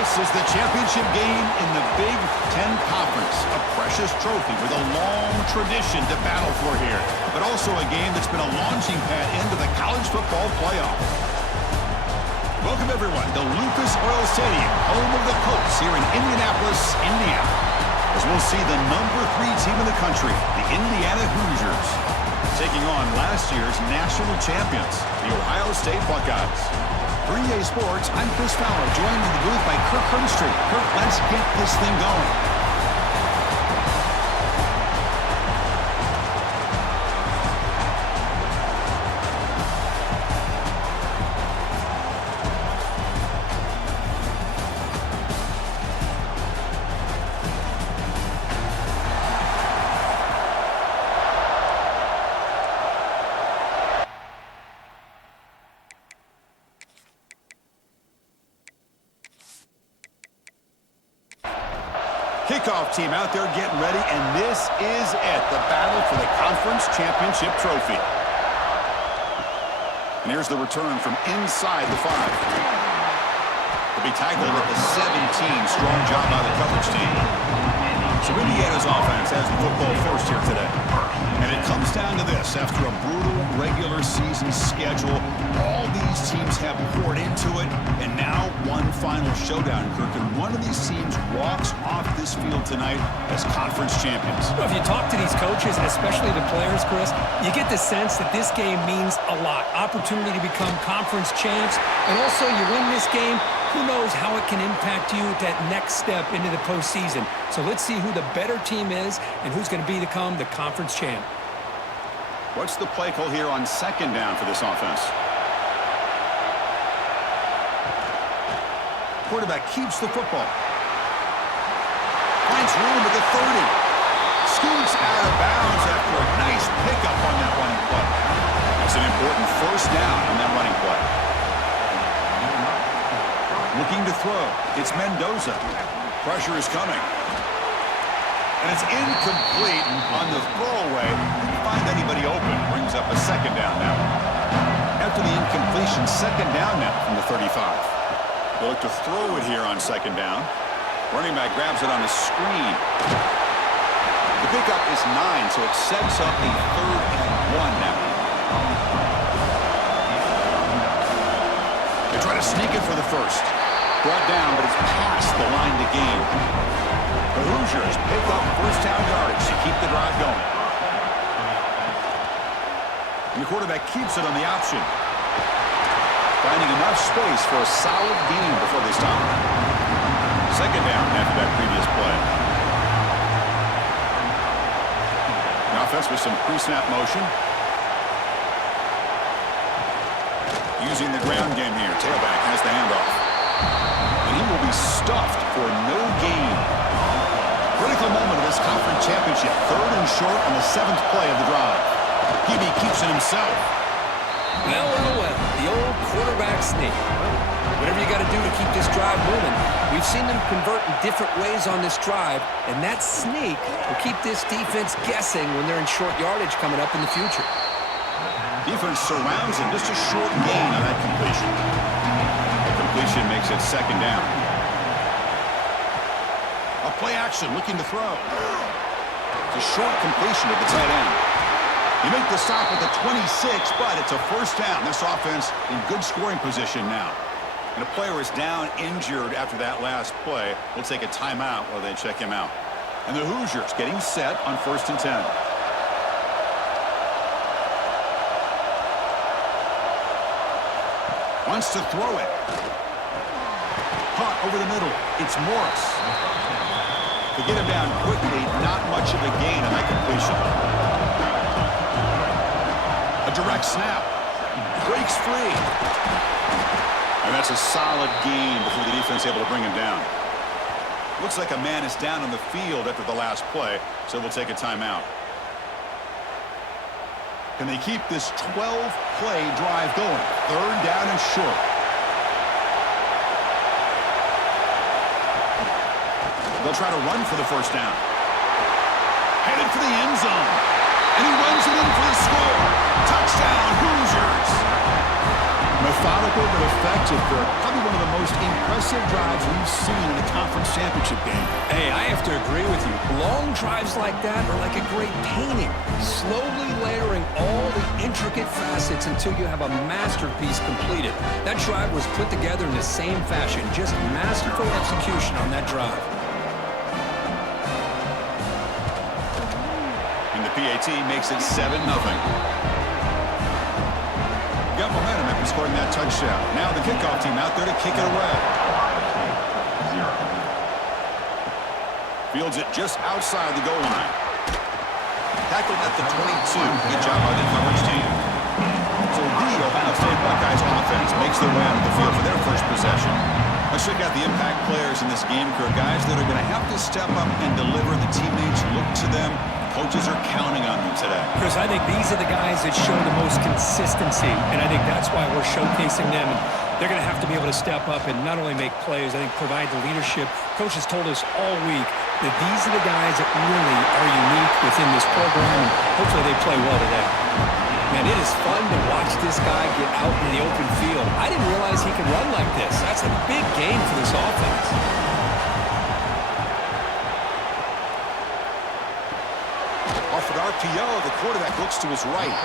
This is the championship game in the Big Ten Conference. A precious trophy with a long tradition to battle for here. But also a game that's been a launching pad into the college football playoff. Welcome, everyone, to Lucas Oil Stadium, home of the Colts here in Indianapolis, Indiana. As we'll see the number 3 team in the country, the Indiana Hoosiers, taking on last year's national champions, the Ohio State Buckeyes. For EA Sports, I'm Chris Fowler, joined in the booth by Kirk Hermstreet. Kirk, let's get this thing going. Kickoff team out there getting ready, and this is it, the battle for the conference championship trophy. And here's the return from inside the 5. To be tackled at the 17. Strong job by the coverage team. So Indiana's offense has the football first here today. And it comes down to this. After a brutal regular season schedule, all these teams have poured into it, and now one final showdown, Kirk. And one of these teams walks off this field tonight as conference champions. Well, if you talk to these coaches, especially the players, Chris, you get the sense that this game means a lot. Opportunity to become conference champs, and also you win this game, who knows how it can impact you at that next step into the postseason. So let's see who the better team is and who's going to become the conference champ. What's the play call here on second down for this offense? Quarterback keeps the football. Finds room at the 30. Scoots out of bounds after a nice pickup on that running play. That's an important first down on that running play. Looking to throw. It's Mendoza. Pressure is coming. And it's incomplete on the throwaway. Didn't find anybody open. Brings up a second down now. After the incompletion, second down now from the 35. They'll look to throw it here on second down. Running back grabs it on a screen. The pickup is 9, so it sets up a 3rd and 1 now. They try to sneak it for the first. Brought down, but it's past the line to gain. The Hoosiers pick up first down yardage to keep the drive going. And the quarterback keeps it on the option. Finding enough space for a solid gain before they stop. Second down after that previous play. The offense with some pre-snap motion. Using the ground game here. Tailback has the handoff. And he will be stuffed for no gain. Critical moment of this conference championship. 3rd and short on the 7th play of the drive. Hebe keeps it himself. Well, the old quarterback sneak. Whatever you got to do to keep this drive moving. We've seen them convert in different ways on this drive, and that sneak will keep this defense guessing when they're in short yardage coming up in the future. Defense surrounds him. Just a short gain on that completion. The completion makes it second down. A play action looking to throw. It's a short completion to the tight end. You make the stop at the 26, but it's a first down. This offense in good scoring position now. And a player is down injured after that last play. We'll take a timeout while they check him out. And the Hoosiers getting set on 1st and 10. Wants to throw it. Caught over the middle. It's Morris. To get him down quickly, not much of a gain on that completion. A direct snap. Breaks free. And that's a solid gain before the defense able to bring him down. Looks like a man is down on the field after the last play, so we'll take a timeout. Can they keep this 12-play drive going? 3rd down and short. They'll try to run for the first down. Headed for the end zone. And he runs it in for the score. Touchdown, Hoosiers. Methodical but effective, Kirk. Probably one of the most impressive drives we've seen in a conference championship game. Hey, I have to agree with you. Long drives like that are like a great painting, slowly layering all the intricate facets until you have a masterpiece completed. That drive was put together in the same fashion, just masterful execution on that drive. And the PAT makes it 7-0. Got momentum after scoring that touchdown. Now the kickoff team out there to kick it away. Fields it just outside the goal line. Tackled at the 22. Good job by the coverage team. So the Ohio State Buckeyes offense makes their way onto the field for their first possession. Let's check out the impact players in this game, Kirk. Guys that are going to have to step up and deliver. The teammates look to them. Coaches are counting on them today. Chris, I think these are the guys that show the most consistency, and I think that's why we're showcasing them. And they're going to have to be able to step up and not only make plays, I think provide the leadership. Coaches told us all week that these are the guys that really are unique within this program, and hopefully they play well today. Man, it is fun to watch this guy get out in the open field. I didn't realize he could run like this. That's a big game for this offense. Off an RPO, the quarterback looks to his right.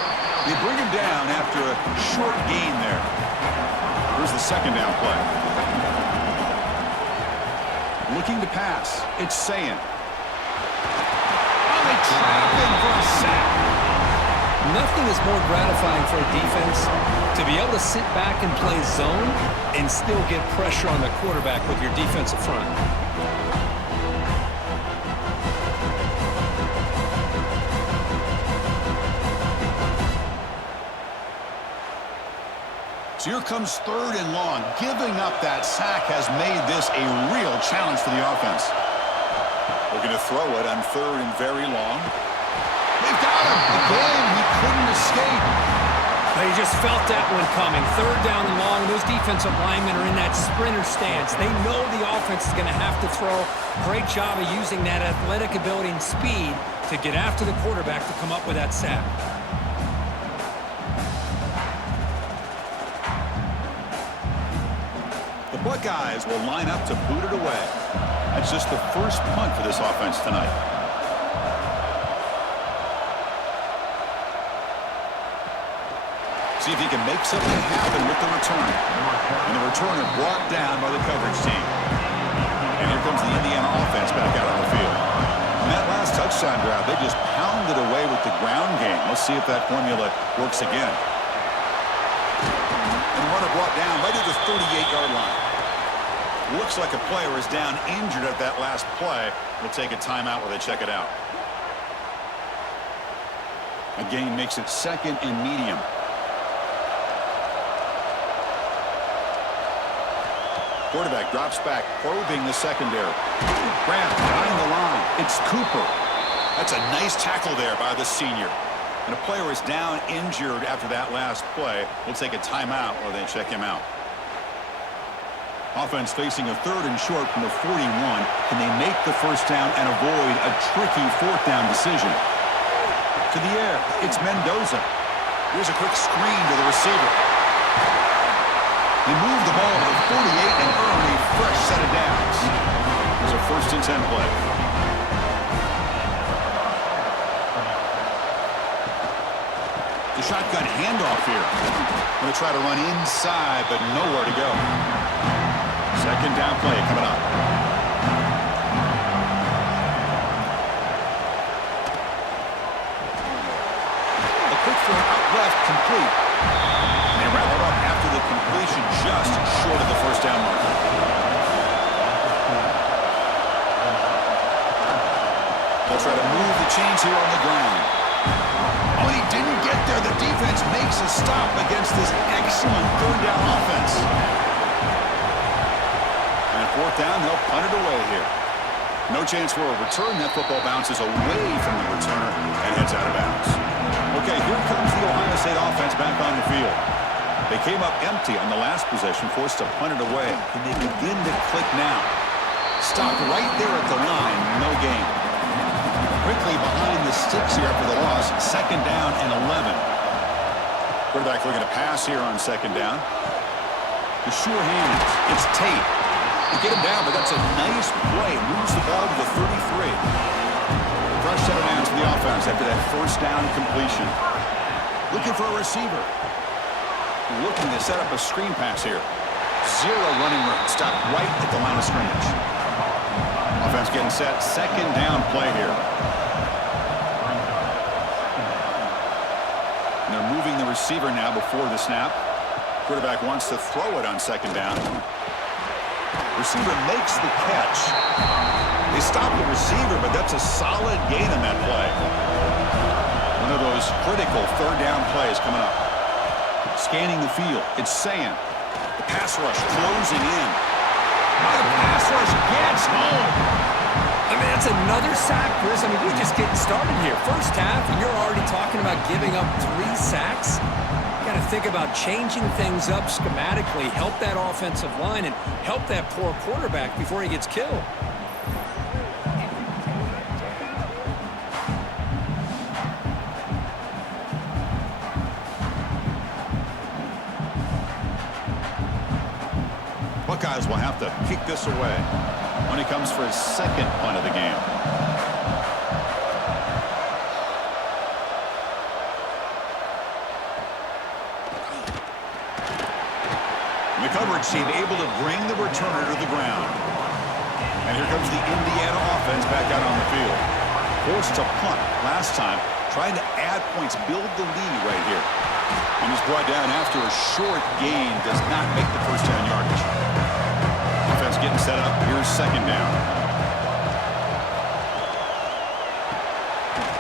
They bring him down after a short gain there. Here's the second down play. Looking to pass. It's Sayin. Oh, they trap him for a sack. Nothing is more gratifying for a defense to be able to sit back and play zone and still get pressure on the quarterback with your defensive front. So here comes third and long. Giving up that sack has made this a real challenge for the offense. Looking to throw it on third and very long. They've got him. Again, he couldn't escape. They just felt that one coming. Third down and long. Those defensive linemen are in that sprinter stance. They know the offense is going to have to throw. Great job of using that athletic ability and speed to get after the quarterback to come up with that sack. The Buckeyes will line up to boot it away. That's just the first punt for this offense tonight. See if he can make something happen with the return. And the returner brought down by the coverage team. And here comes the Indiana offense back out on the field. On that last touchdown drive, they just pounded away with the ground game. Let's see if that formula works again. And the runner brought down right at the 38-yard line. Looks like a player is down injured at that last play. We'll take a timeout while they check it out. A gain makes it second and medium. Quarterback drops back, probing the secondary. Graham behind the line. It's Cooper. That's a nice tackle there by the senior. And a player is down injured after that last play. We'll take a timeout while they check him out. Offense facing a third and short from the 41. Can they make the first down and avoid a tricky fourth down decision? To the air, it's Mendoza. Here's a quick screen to the receiver. He moved the ball to the 48 and earned a fresh set of downs. There's a 1st and 10 play. The shotgun handoff here. Going to try to run inside, but nowhere to go. Second down play coming up. A quick throw out left, complete. And they wrap it up after the completion, just short of the first down marker. They'll try to move the chains here on the ground. Oh, he didn't get there. The defense makes a stop against this excellent third down offense. And fourth down, they'll punt it away here. No chance for a return. That football bounces away from the returner and heads out of bounds. Okay, here comes the Ohio State offense back on the field. They came up empty on the last possession, forced to punt it away. Can they begin to click now? Stopped right there at the line, no gain. Quickly behind the sticks here after the loss, second down and 11. Quarterback looking to pass here on second down. The sure hands. It's Tate. They get him down, but that's a nice play. Moves the ball to the 33. Fresh set of downs for the offense after that first down completion. Looking for a receiver. Looking to set up a screen pass here. Zero running room. Stopped right at the line of scrimmage. Offense getting set. Second down play here. And they're moving the receiver now before the snap. Quarterback wants to throw it on second down. Receiver makes the catch. They stop the receiver, but that's a solid gain on that play. One of those critical third down plays coming up. Scanning the field. It's Sand. The pass rush closing in. The pass rush gets home. I mean, that's another sack, Chris. I mean, we're just getting started here. First half, and you're already talking about giving up 3 sacks. You got to think about changing things up schematically, help that offensive line, and help that poor quarterback before he gets killed. Buckeyes will have to kick this away when he comes for his second punt of the game. The coverage team able to bring the returner to the ground. And here comes the Indiana offense back out on the field. Forced to punt last time, trying to add points, build the lead right here. And he's brought down after a short gain, does not make the first down yardage. Offense getting set up. Here's second down.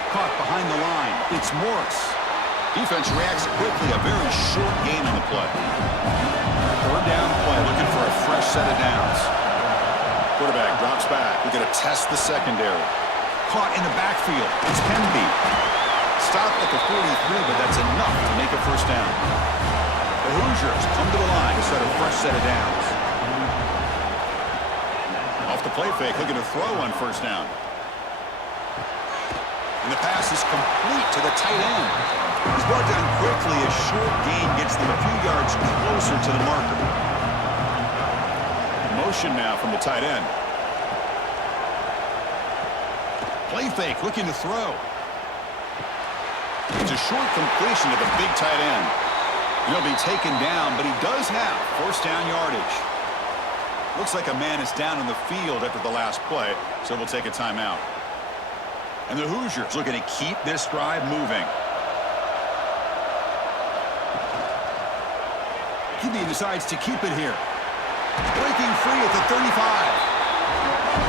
Caught behind the line. It's Morris. Defense reacts quickly. A very short gain on the play. Third down play, looking for a fresh set of downs. Quarterback drops back. We're going to test the secondary. Caught in the backfield. It's Penby. Stopped at the 43, but that's enough to make a first down. The Hoosiers come to the line to set a fresh set of downs. Off the play fake, looking to throw on first down. And the pass is complete to the tight end. He's brought down quickly. A short gain gets them a few yards closer to the marker. Motion now from the tight end. Play fake, looking to throw. It's a short completion to the big tight end. He'll be taken down, but he does have first down yardage. Looks like a man is down in the field after the last play, so we'll take a timeout. And the Hoosiers looking to keep this drive moving. QB decides to keep it here. Breaking free at the 35.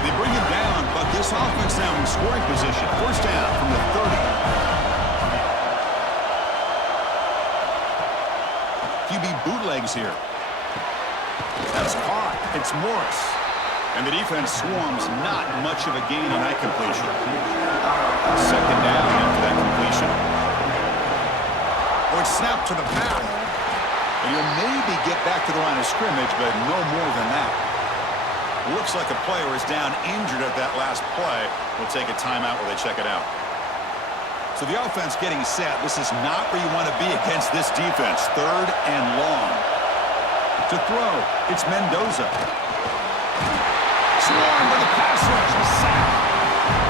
They bring him down, but this offense now in scoring position. First down from the 30. QB bootlegs here. That's caught. It's Morris. And the defense swarms. Not much of a gain on that completion. Second down after that completion. Oh, it's snapped to the back. And he'll maybe get back to the line of scrimmage, but no more than that. Looks like a player is down injured at that last play. We'll take a timeout while they check it out. So the offense getting set. This is not where you want to be against this defense. Third and long. To throw, it's Mendoza. Swarmed by the pass rush. Sack.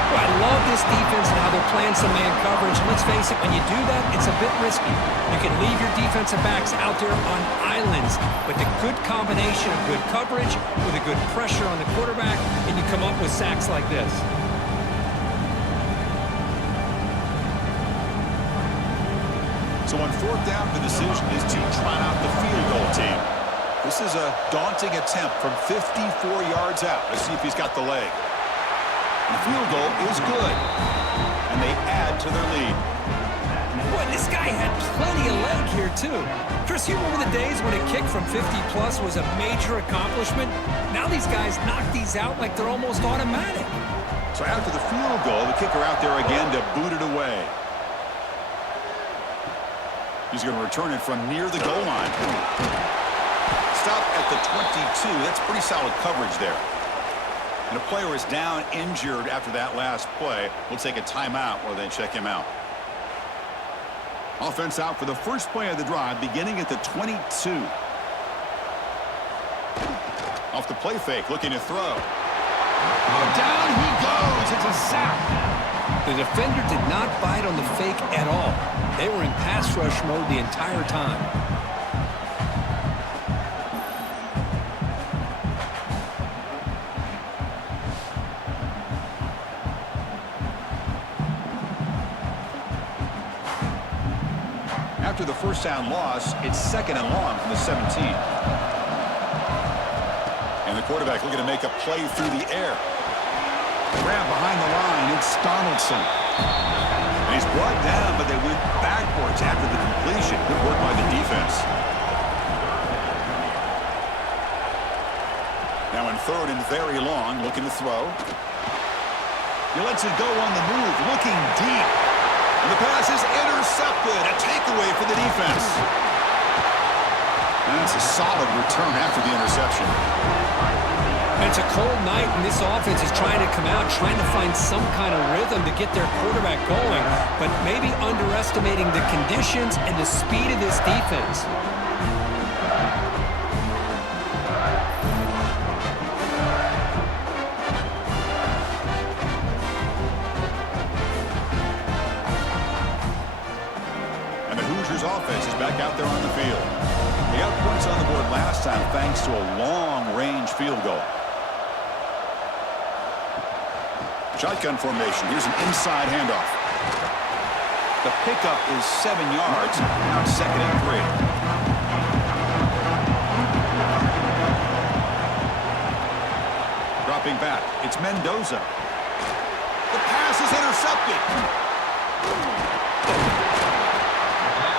Well, I love this defense and how they're playing some man coverage. And let's face it, when you do that, it's a bit risky. You can leave your defensive backs out there on islands, but the good combination of good coverage with a good pressure on the quarterback, and you come up with sacks like this. So on fourth down, the decision is to try out the field goal team. This is a daunting attempt from 54 yards out. Let's see if he's got the leg. The field goal is good, and they add to their lead. Boy, this guy had plenty of leg here, too. Chris, you remember the days when a kick from 50-plus was a major accomplishment? Now these guys knock these out like they're almost automatic. So after the field goal, the kicker out there again to boot it away. He's going to return it from near the goal line. Stop at the 22. That's pretty solid coverage there. And a player is down injured after that last play. We'll take a timeout while they check him out. Offense out for the first play of the drive, beginning at the 22. Off the play fake, looking to throw. Down he goes. It's a sack. The defender did not bite on the fake at all. They were in pass rush mode the entire time. After the first down loss, it's 2nd and long from the 17. And the quarterback looking to make a play through the air. Grab behind the line, it's Donaldson. And he's brought down, but they went backwards after the completion. Good work by the defense. Now in 3rd and very long, looking to throw. He lets it go on the move, looking deep. And the pass is intercepted. A takeaway for the defense. And that's a solid return after the interception. It's a cold night, and this offense is trying to come out, trying to find some kind of rhythm to get their quarterback going, but maybe underestimating the conditions and the speed of this defense. And the Hoosiers offense is back out there on the field. They got points on the board last time thanks to a long-range field goal. Shotgun formation. Here's an inside handoff. The pickup is 7 yards. Now it's 2nd and 3. Dropping back. It's Mendoza. The pass is intercepted.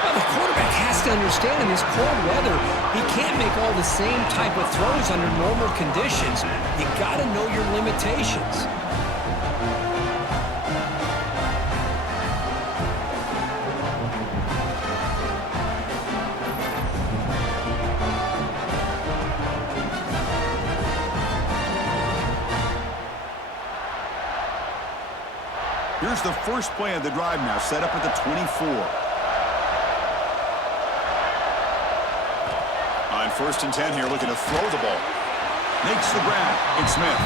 Well, the quarterback has to understand in this cold weather, he can't make all the same type of throws under normal conditions. You got to know your limitations. Here's the first play of the drive now, set up at the 24. On 1st and 10 here, looking to throw the ball. Makes the grab. It's Smith.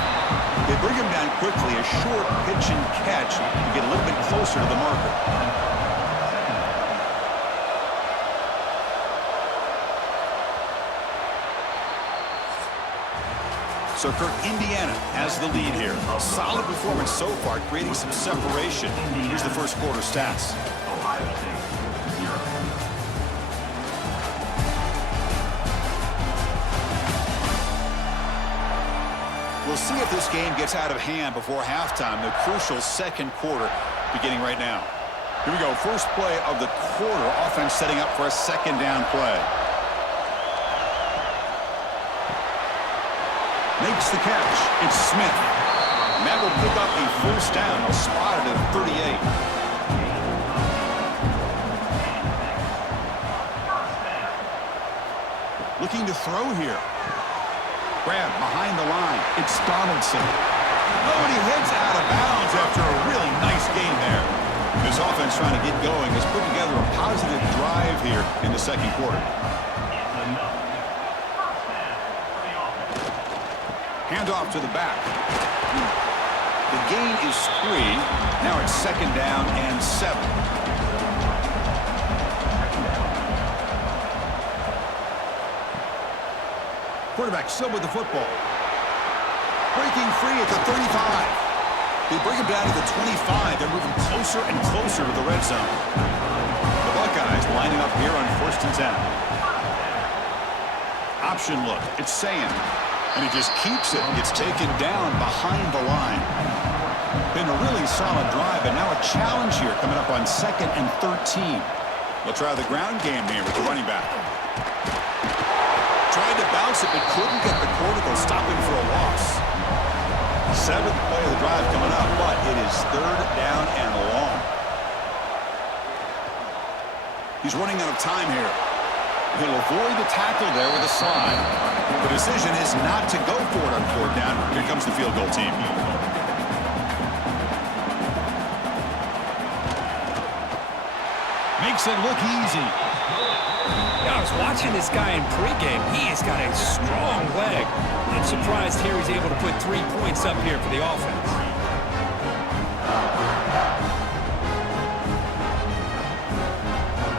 They bring him down quickly, a short pitch and catch to get a little bit closer to the marker. So Kirk, Indiana has the lead here. Solid performance so far, creating some separation. Here's the first quarter stats. We'll see if this game gets out of hand before halftime. The crucial 2nd quarter beginning right now. Here we go. First play of the quarter. Offense setting up for a 2nd down play. Makes the catch. It's Smith. And that will pick up a first down. They'll spot it at 38. Looking to throw here. Grab behind the line. It's Donaldson. Oh, and he heads out of bounds after a really nice game there. This offense trying to get going has put together a positive drive here in the 2nd quarter. Handoff to the back. The gain is 3. Now it's 2nd down and 7. Quarterback still with the football. Breaking free at the 35. They bring him down to the 25. They're moving closer and closer to the red zone. The Buckeyes lining up here on 1st and 10. Option look. It's Sam. And he just keeps it. Gets taken down behind the line. Been a really solid drive, and now a challenge here coming up on 2nd and 13. They'll try the ground game here with the running back. Tried to bounce it, but couldn't get the quarter. They'll stop him for a loss. 7th play of the drive coming up, but it is 3rd down and long. He's running out of time here. He'll avoid the tackle there with a slide. The decision is not to go for it on 4th down. Here comes the field goal team. Makes it look easy. Yeah, I was watching this guy in pregame. He has got a strong leg. I'm surprised here he's able to put 3 points up here for the offense.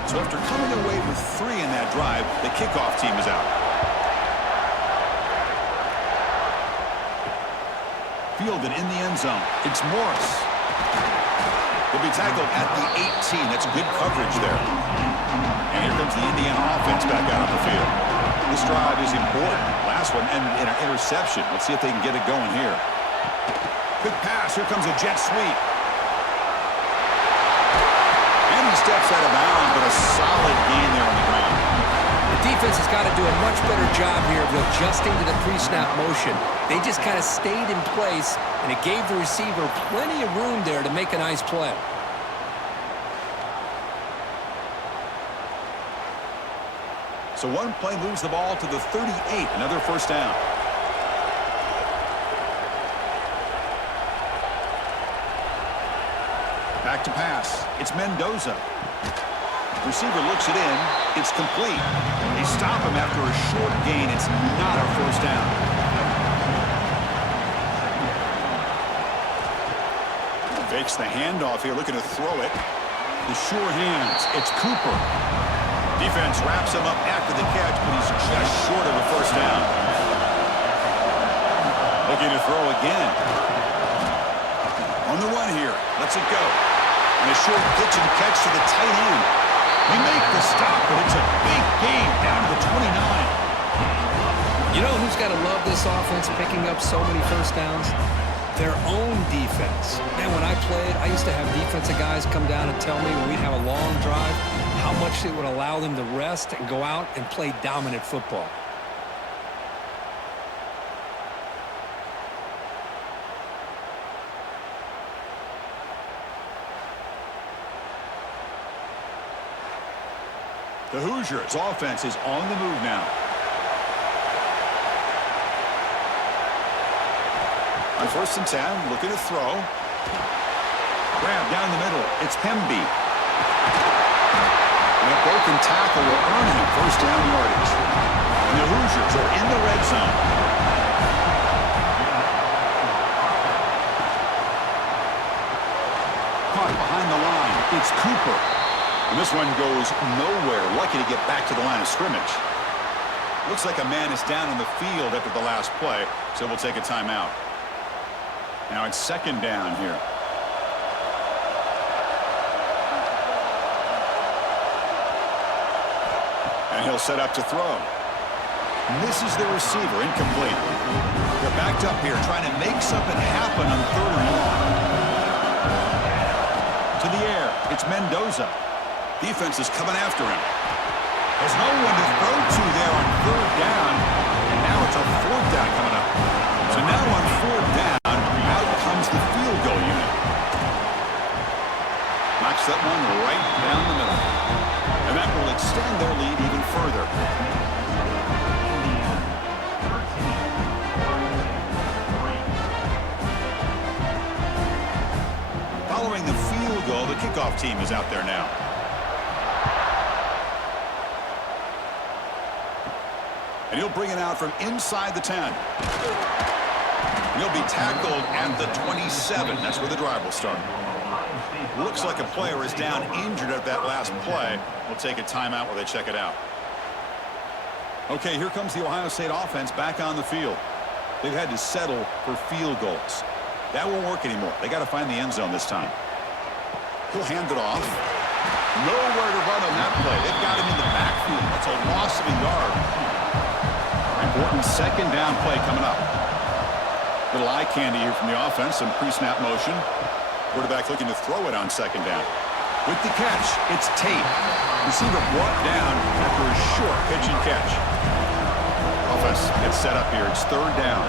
So after coming away with 3 in that drive, the kickoff team is out. Fielded in the end zone. It's Morris. He'll be tackled at the 18. That's good coverage there. And here comes the Indiana offense back out on the field. This drive is important. Last one ended in an interception. Let's see if they can get it going here. Quick pass. Here comes a jet sweep. And he steps out of bounds, but a solid gain there on the ground. The defense has got to do a much better job here of adjusting to the pre-snap motion. They just kind of stayed in place, and it gave the receiver plenty of room there to make a nice play. So one play moves the ball to the 38, another first down. Back to pass. It's Mendoza. Receiver looks it in. It's complete. They stop him after a short gain. It's not a first down. Fakes the handoff here, looking to throw it. The sure hands. It's Cooper. Defense wraps him up after the catch, but he's just short of a first down. Looking to throw again. On the run here. Lets it go. And a short pitch and catch to the tight end. We make the stop, but it's a big gain down to the 29. You know who's got to love this offense picking up so many first downs? Their own defense. Man, when I played, I used to have defensive guys come down and tell me when we'd have a long drive how much it would allow them to rest and go out and play dominant football. The Hoosiers offense is on the move now. On 1st and 10, looking to throw. Grab down the middle. It's Pemby. And a broken tackle will earn him first down yardage. And the Hoosiers are in the red zone. Caught behind the line. It's Cooper. And this one goes nowhere. Lucky to get back to the line of scrimmage. Looks like a man is down on the field after the last play, so we'll take a timeout. Now it's 2nd down here. And he'll set up to throw. Misses the receiver, incomplete. They're backed up here trying to make something happen on 3rd and long. To the air, it's Mendoza. Defense is coming after him. There's no one to throw to there on 3rd down. And now it's a 4th down coming up. So now on 4th down, out comes the field goal unit. Knocks that one right down the middle. And that will extend their lead even further. Following the field goal, the kickoff team is out there now. And he'll bring it out from inside the 10. And he'll be tackled at the 27. That's where the drive will start. Looks like a player is down injured at that last play. We'll take a timeout while they check it out. Okay, here comes the Ohio State offense back on the field. They've had to settle for field goals. That won't work anymore. They got to find the end zone this time. He'll hand it off. Nowhere to run on that play. They've got him in the backfield. That's a loss of a yard. Important 2nd down play coming up. Little eye candy here from the offense. Some pre-snap motion. Quarterback looking to throw it on 2nd down. With the catch, it's Tate. Receiver brought down after a short pitch and catch. Offense gets set up here. It's 3rd down.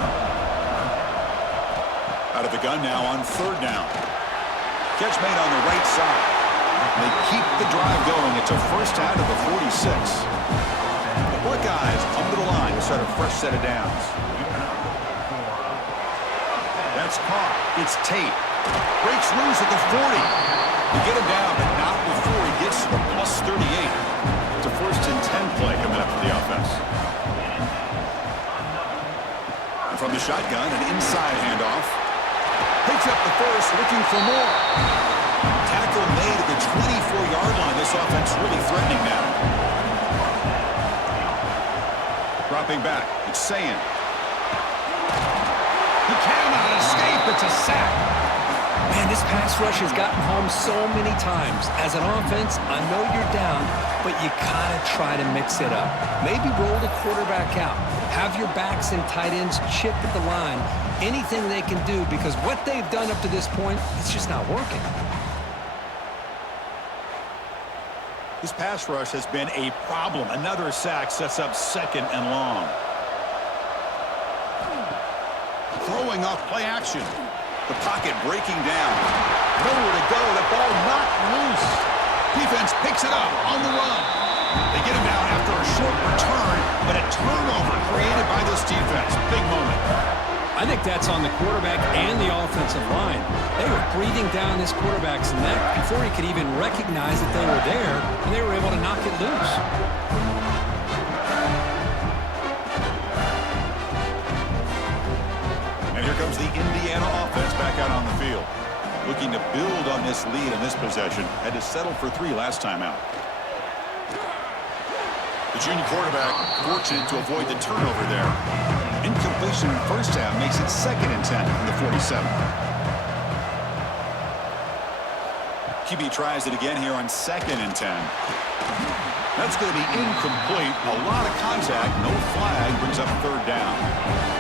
Out of the gun now on 3rd down. Catch made on the right side. They keep the drive going. It's a first down to the 46. The Buckeyes come to the line to start a fresh set of downs. That's caught. It's Tate. Breaks loose at the 40. They get him down, but not before he gets to the play. loss 38. It's a 1st and 10 play coming up for the offense. And from the shotgun, an inside handoff. Picks up the first, looking for more. Tackle made at the 24-yard line. This offense really threatening now. Dropping back, it's Sayin. He cannot escape. It's a sack. Man, this pass rush has gotten home so many times. As an offense, I know you're down, but you gotta try to mix it up. Maybe roll the quarterback out. Have your backs and tight ends chip at the line. Anything they can do, because what they've done up to this point, it's just not working. This pass rush has been a problem. Another sack sets up 2nd and long. Throwing off play action. The pocket breaking down. Nowhere to go. The ball knocked loose. Defense picks it up on the run. They get him down after a short return, but a turnover created by this defense. Big moment. I think that's on the quarterback and the offensive line. They were breathing down this quarterback's neck before he could even recognize that they were there, and they were able to knock it loose. And here comes the Indiana offense back out on the field. Looking to build on this lead in this possession. Had to settle for 3 last time out. The junior quarterback fortunate to avoid the turnover there. Incompletion in first half makes it 2nd and 10 from the 47. QB tries it again here on 2nd and 10. That's going to be incomplete. A lot of contact, no flag, brings up 3rd down.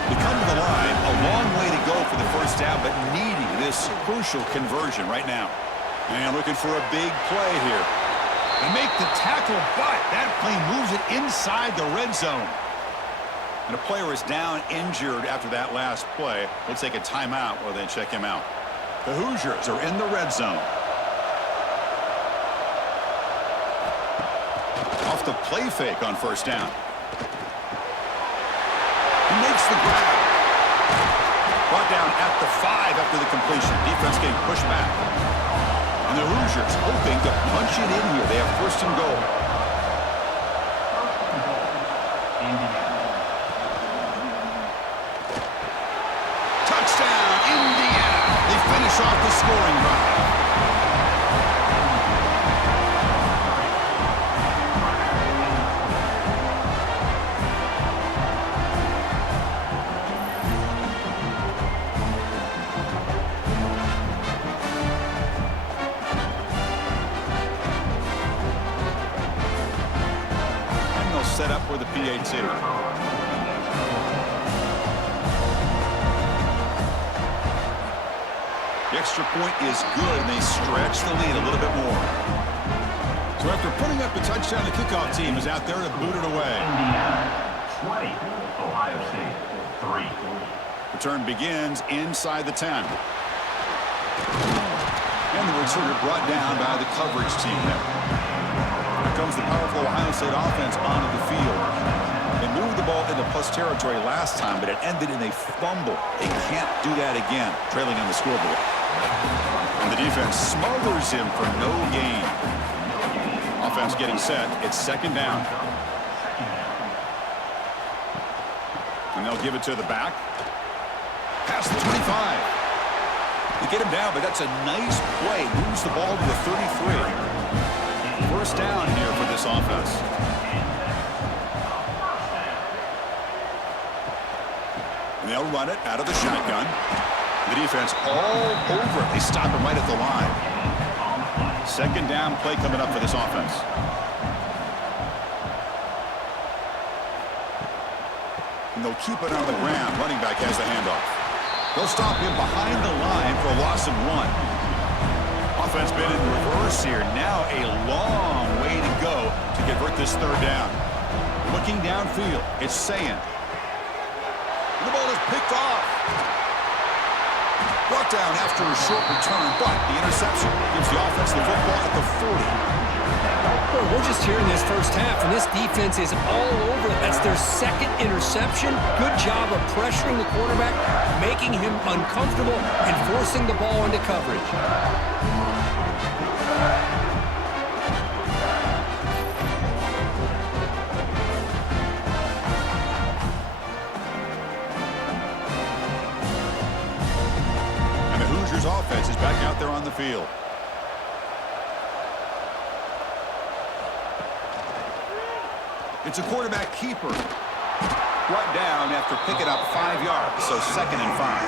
They come to the line, a long way to go for the first down, but needing this crucial conversion right now. And looking for a big play here. They make the tackle, but that play moves it inside the red zone. And a player is down injured after that last play. We'll take a timeout while they check him out. The Hoosiers are in the red zone. Off the play fake on first down. He makes the grab. Brought down at the 5 after the completion. Defense getting pushed back. And the Hoosiers hoping to punch it in here. They have 1st and goal. Touchdown, Indiana. They finish off the scoring drive. Set up for the PAT. The extra point is good, and they stretch the lead a little bit more. So after putting up the touchdown, the kickoff team is out there to boot it away. Indiana 20, Ohio State 3. Return begins inside the 10. And the returner brought down by the coverage team there. Comes the powerful Ohio State offense onto the field. They moved the ball into plus territory last time, but it ended in a fumble. They can't do that again, trailing on the scoreboard. And the defense smothers him for no gain. Offense getting set. It's 2nd down. And they'll give it to the back. Past the 25. They get him down, but that's a nice play. Moves the ball to the 33. 1st down here for this offense. And they'll run it out of the shotgun. The defense all over it. They stop him right at the line. 2nd down play coming up for this offense. And they'll keep it on the ground. Running back has the handoff. They'll stop him behind the line for a loss of 1. Offense been in reverse here. Now a long way to go to convert this 3rd down. Looking downfield, it's Sayin. The ball is picked off. Brought down after a short return, but the interception gives the offense the football at the 40. Well, we're just here in this first half, and this defense is all over it. That's their 2nd interception. Good job of pressuring the quarterback, making him uncomfortable, and forcing the ball into coverage. Hoosiers offense is back out there on the field. It's a quarterback keeper. Brought down after picking up 5 yards, so 2nd and 5.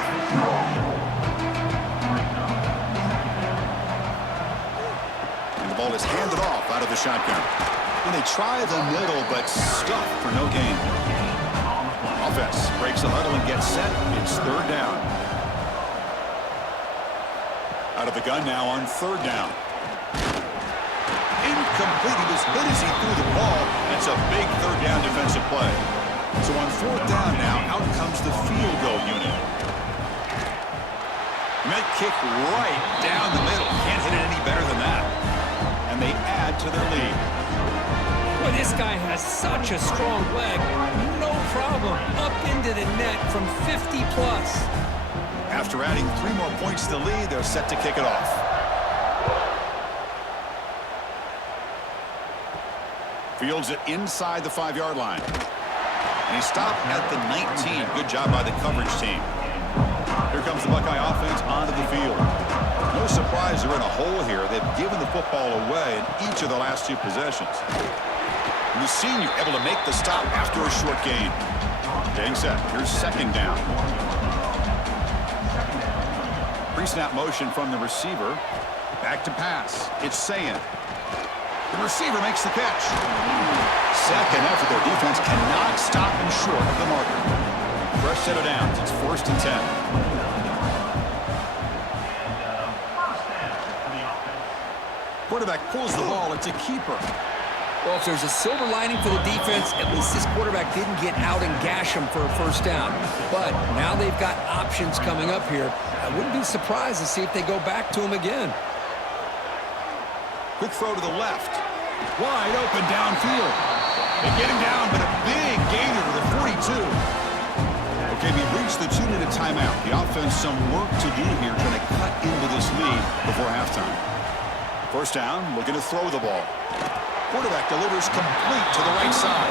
And the ball is handed off out of the shotgun. And they try the middle, but stuffed for no gain. Offense breaks the huddle and gets set. It's 3rd down. Out of the gun now on 3rd down. Incomplete. He was hit as he threw the ball. That's a big 3rd down defensive play. So on 4th down now, out comes the field goal unit. Met kick right down the middle. Can't hit it any better than that. And they add to their lead. Boy, this guy has such a strong leg. No problem. Up into the net from 50 plus. After adding 3 more points to the lead, they're set to kick it off. Fields it inside the 5-yard line. And he stopped at the 19. Good job by the coverage team. Here comes the Buckeye offense onto the field. No surprise they're in a hole here. They've given the football away in each of the last 2 possessions. And the senior able to make the stop after a short gain. Getting set. Here's 2nd down. Pre-snap motion from the receiver. Back to pass. It's Sayin. The receiver makes the catch. 2nd effort. Their defense cannot stop him short of the marker. Fresh set of downs. It's 1st and 10. Quarterback pulls the ball. It's a keeper. Well, if there's a silver lining for the defense, at least this quarterback didn't get out and gash him for a 1st down. But now they've got options coming up here. I wouldn't be surprised to see if they go back to him again. Quick throw to the left. Wide open downfield. They get him down, but a big gainer to the 42. Okay, we've reached the 2-minute timeout. The offense some work to do here, trying to cut into this lead before halftime. 1st down, looking to throw the ball. Quarterback delivers complete to the right side.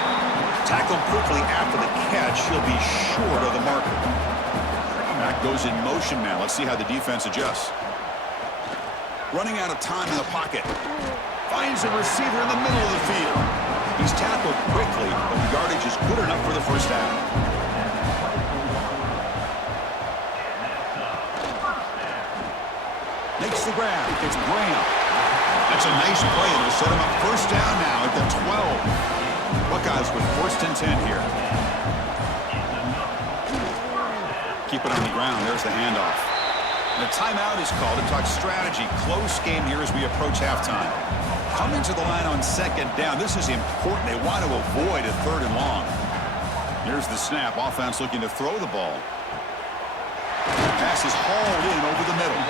Tackled quickly after the catch. He'll be short of the marker. Back goes in motion now. Let's see how the defense adjusts. Running out of time in the pocket. Finds a receiver in the middle of the field. He's tackled quickly, but the yardage is good enough for the 1st down. Makes the grab. It's Graham. That's a nice play. It'll set him up 1st down now at the 12. Buckeyes with 1st and 10 here. Keep it on the ground. There's the handoff. And a timeout is called to talk strategy. Close game here as we approach halftime. Coming to the line on 2nd down. This is important. They want to avoid a 3rd and long. Here's the snap. Offense looking to throw the ball. The pass is hauled in over the middle.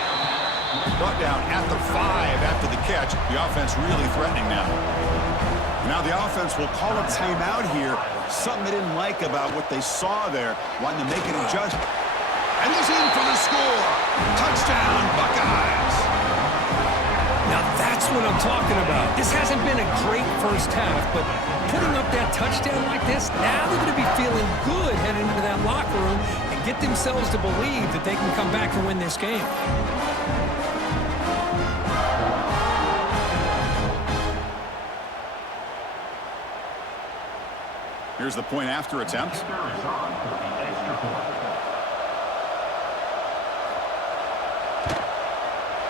Brought down at the 5 after the catch. The offense really threatening now. Now the offense will call a timeout here. Something they didn't like about what they saw there. Wanting to make an adjustment. And he's in for the score. Touchdown, Buckeyes. Now that's what I'm talking about. This hasn't been a great 1st half, but putting up that touchdown like this, now they're going to be feeling good heading into that locker room and get themselves to believe that they can come back and win this game. Here's the point after attempt.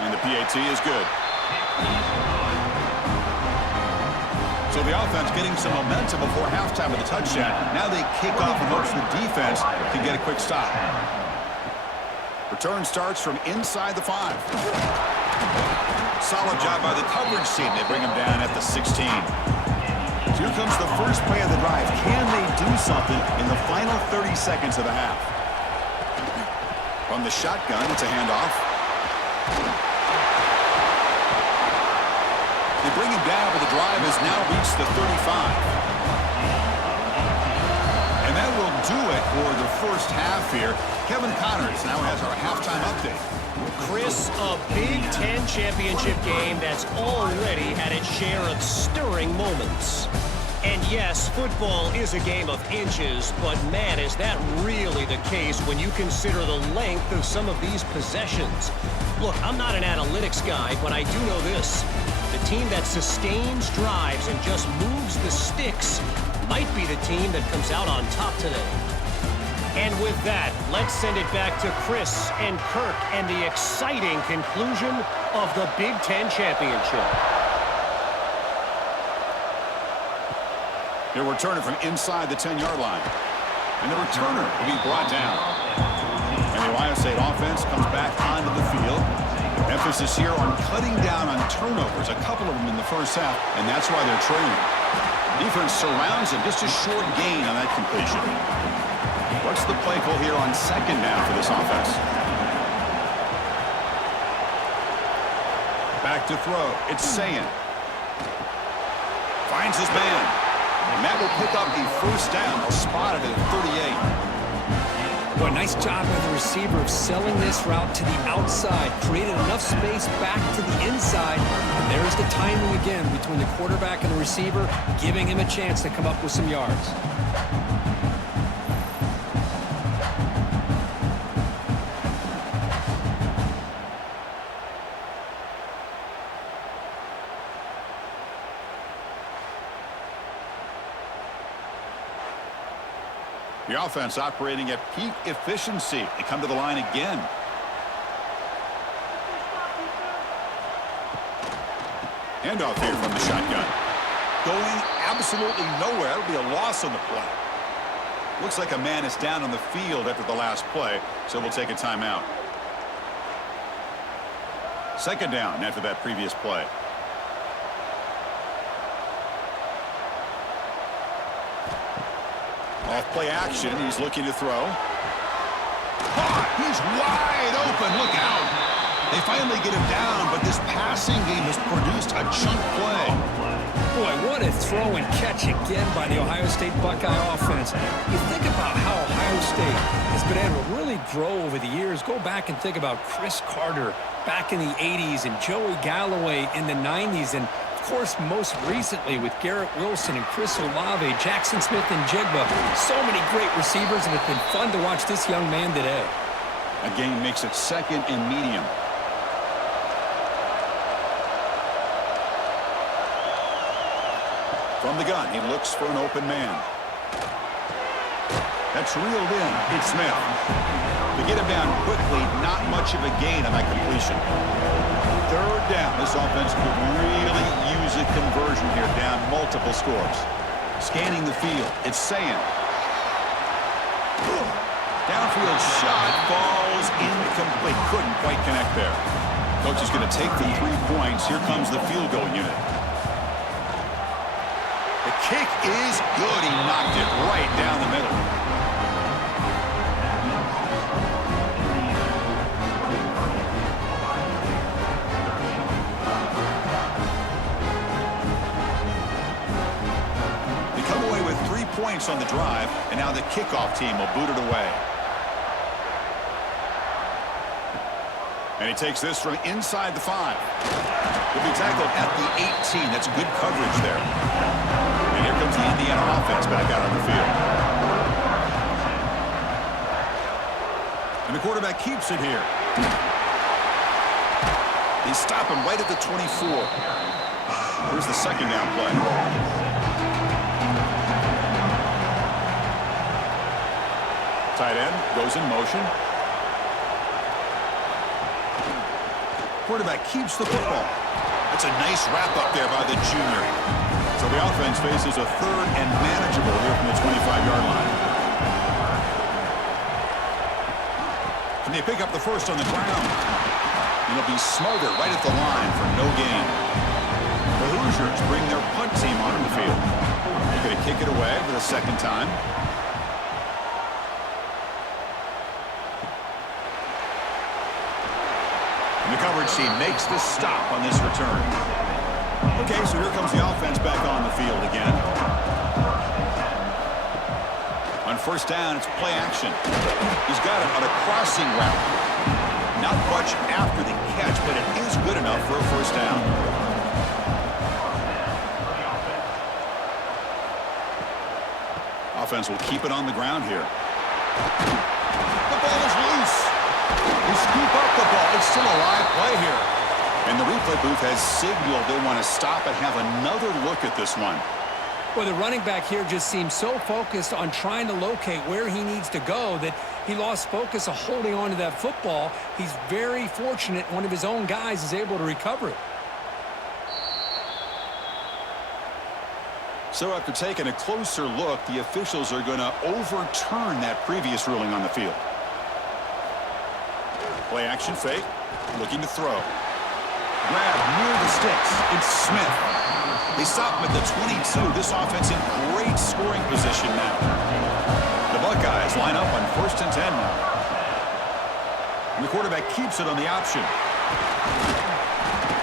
And the PAT is good. So the offense getting some momentum before halftime with the touchdown. Now they kick off and hopes the defense can get a quick stop. Return starts from inside the 5. Solid job by the coverage team. They bring him down at the 16. Here comes the first play of the drive. Can they do something in the final 30 seconds of the half? From the shotgun, it's a handoff. They bring him down, but the drive has now reached the 35. And that will do it for the 1st half here. Kevin Connors now has our halftime update. Chris, a Big Ten championship game that's already had its share of stirring moments. And yes, football is a game of inches, but man, is that really the case when you consider the length of some of these possessions. Look, I'm not an analytics guy, but I do know this. The team that sustains drives and just moves the sticks might be the team that comes out on top today. And with that, let's send it back to Chris and Kirk and the exciting conclusion of the Big Ten Championship. He'll return it from inside the 10-yard line. And the returner will be brought down. And the Ohio State offense comes back onto the field. Emphasis here on cutting down on turnovers, a couple of them in the first half, and that's why they're trailing. Defense surrounds him, just a short gain on that completion. What's the play call here on second down for this offense? Back to throw. It's Sayin. Finds his man. And that will pick up the first down. They'll spot it at 38. Boy, nice job by the receiver of selling this route to the outside. Created enough space back to the inside. And there's the timing again between the quarterback and the receiver, giving him a chance to come up with some yards. The offense operating at peak efficiency. They come to the line again. Handoff here from the shotgun. Going absolutely nowhere. That'll be a loss on the play. Looks like a man is down on the field after the last play, so we'll take a timeout. Second down after that previous play. Off-play action. He's looking to throw. Caught. He's wide open. Look out. They finally get him down, but this passing game has produced a chunk play. Boy, what a throw and catch again by the Ohio State Buckeye offense. You think about how Ohio State has been able to really grow over the years. Go back and think about Chris Carter back in the 80s and Joey Galloway in the 90s, and of course, most recently with Garrett Wilson and Chris Olave, Jackson Smith and Jigba. So many great receivers, and it's been fun to watch this young man today. That game makes it second and medium. From the gun, he looks for an open man. That's reeled in. It's Smith. To get him down quickly, not much of a gain on that completion. Third down. This offense could really use a conversion here, down multiple scores. Scanning the field. It's Sayin. Downfield shot falls incomplete. Couldn't quite connect there. Coach is going to take the 3 points. Here comes the field goal unit. The kick is good. He knocked it right down the middle. Points on the drive, and now the kickoff team will boot it away. And he takes this from inside the 5. He'll be tackled at the 18. That's good coverage there. And here comes the Indiana offense back out on the field. And the quarterback keeps it here. They stop him right at the 24. Here's the second down play. Tight end goes in motion. Quarterback keeps the football. That's a nice wrap-up there by the junior. So the offense faces a third and manageable here from the 25-yard line. Can they pick up the first on the ground? And it'll be smothered right at the line for no gain. The Hoosiers bring their punt team onto the field. They're going to kick it away for the second time. The coverage team makes the stop on this return. Okay, so here comes the offense back on the field again. On first down, it's play action. He's got it on a crossing route. Not much after the catch, but it is good enough for a first down. offense will keep it on the ground here. The ball is loose. They scoop up the ball. It's still a live play here. And the replay booth has signaled they want to stop and have another look at this one. Well, the running back here just seems so focused on trying to locate where he needs to go that he lost focus of holding on to that football. He's very fortunate one of his own guys is able to recover it. So after taking a closer look, the officials are going to overturn that previous ruling on the field. Play action fake, looking to throw. Grab near the sticks. It's Smith. They stop him at the 22. This offense in great scoring position now. The Buckeyes line up on 1st and 10 now. And the quarterback keeps it on the option.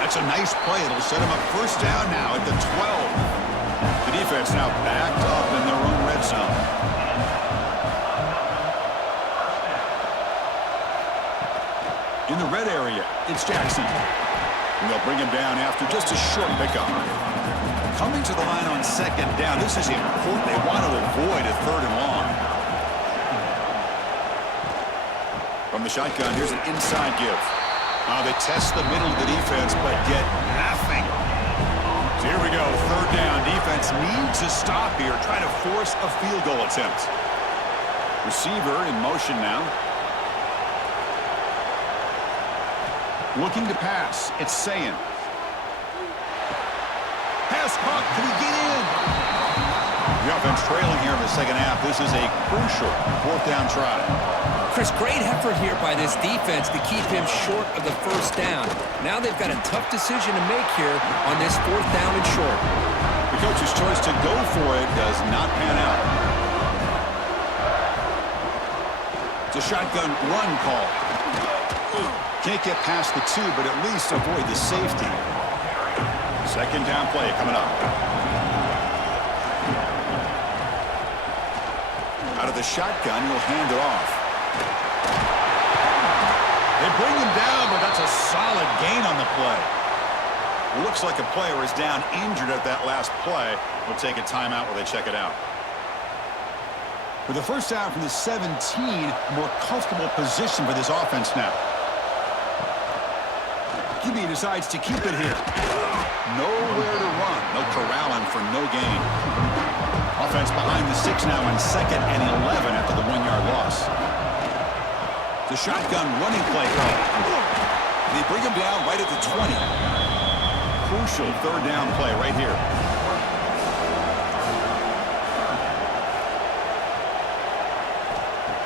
That's a nice play. It'll set him up 1st down now at the 12. The defense now backed up in their own red zone. In the red area, it's Jackson. And they'll bring him down after just a short pickup. Coming to the line on 2nd down. This is important. They want to avoid a 3rd and long. From the shotgun, here's an inside give. They test the middle of the defense, but get nothing. So here we go, 3rd down. Defense needs to stop here, try to force a field goal attempt. Receiver in motion now. Looking to pass. It's Sayin. Pass caught. Can he get in? The offense trailing here in the 2nd half. This is a crucial 4th down try. Chris, great effort here by this defense to keep him short of the 1st down. Now they've got a tough decision to make here on this 4th down and short. The coach's choice to go for it does not pan out. It's a shotgun run call. Can't get past the 2, but at least avoid the safety. 2nd down play coming up. Out of the shotgun, he'll hand it off. They bring him down, but that's a solid gain on the play. It looks like a player is down injured at that last play. We'll take a timeout while they check it out. For the 1st down from the 17, a more comfortable position for this offense now. QB decides to keep it here. Nowhere to run. No corralling for no gain. Offense behind the 6 now in 2nd and 11 after the 1-yard loss. The shotgun running play call. They bring him down right at the 20. Crucial 3rd down play right here.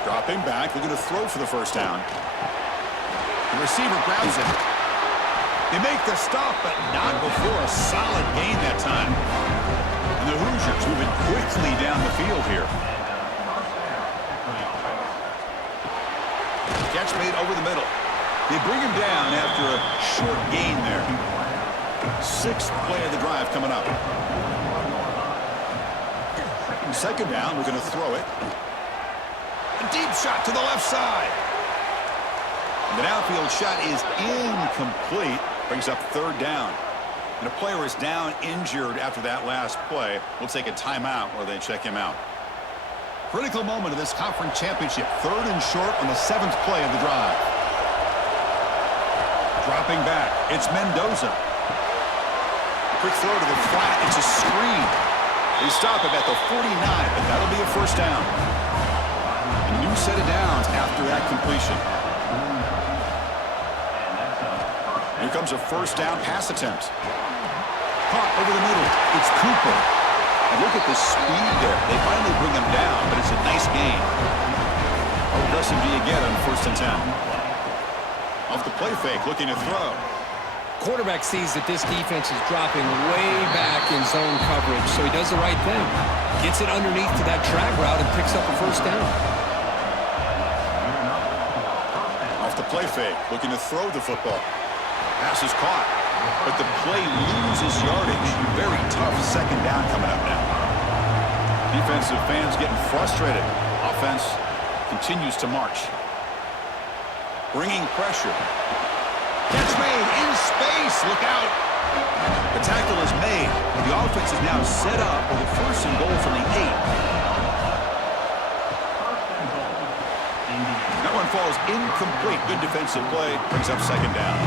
Dropping back, looking to throw for the 1st down. The receiver grabs it. They make the stop, but not before a solid gain that time. And the Hoosiers moving quickly down the field here. Catch made over the middle. They bring him down after a short gain there. 6th play of the drive coming up. 2nd down, we're going to throw it. A deep shot to the left side. And the downfield shot is incomplete. Brings up 3rd down. And a player is down injured after that last play. We'll take a timeout while they check him out. Critical moment of this conference championship. 3rd and short on the 7th play of the drive. Dropping back. It's Mendoza. Quick throw to the flat. It's a screen. They stop him at the 49, but that'll be a 1st down. A new set of downs after that completion. Here comes a 1st down pass attempt. Caught over the middle. It's Cooper. And look at the speed there. They finally bring him down, but it's a nice gain. How aggressive do you get on 1st and 10? Off the play fake, looking to throw. Quarterback sees that this defense is dropping way back in zone coverage, so he does the right thing. Gets it underneath to that drag route and picks up a 1st down. Off the play fake, looking to throw the football. Pass is caught, but the play loses yardage. Very tough 2nd down coming up now. Defensive fans getting frustrated. Offense continues to march. Bringing pressure. Catch made in space. Look out. The tackle is made. The offense is now set up with a 1st and goal from the 8. return falls incomplete. Good defensive play. Brings up second down.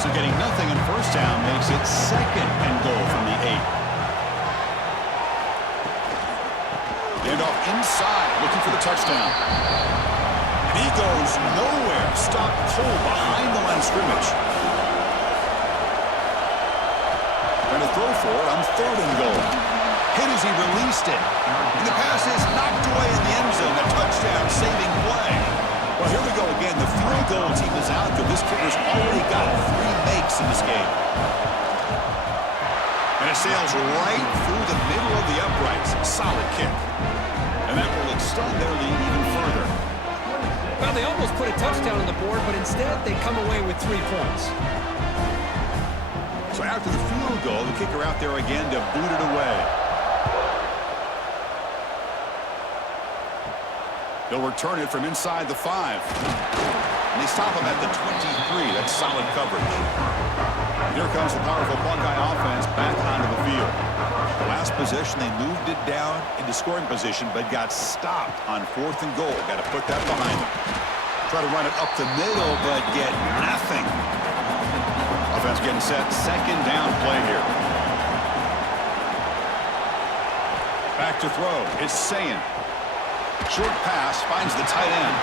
So getting nothing in first down makes it second and goal from the 8. Hand off inside, looking for the touchdown. And he goes nowhere. Stopped cold behind the line of scrimmage. Trying to throw for it on third and goal. Hit as he released it. And the pass is knocked away in the end zone. A touchdown saving play. Well, here we go again. The field goal team is out there. This kicker's already got 3 makes in this game. And it sails right through the middle of the uprights. Solid kick. And that will extend their lead even further. Well, they almost put a touchdown on the board, but instead they come away with 3 points. So after the field goal, the kicker out there again to boot it away. They'll return it from inside the 5. And they stop him at the 23. That's solid coverage. Here comes the powerful Buckeye offense back onto the field. The last possession, they moved it down into scoring position, but got stopped on 4th and goal. Got to put that behind them. Try to run it up the middle, but get nothing. Offense getting set. Second down play here. Back to throw. It's Sayin. Short pass finds the tight end.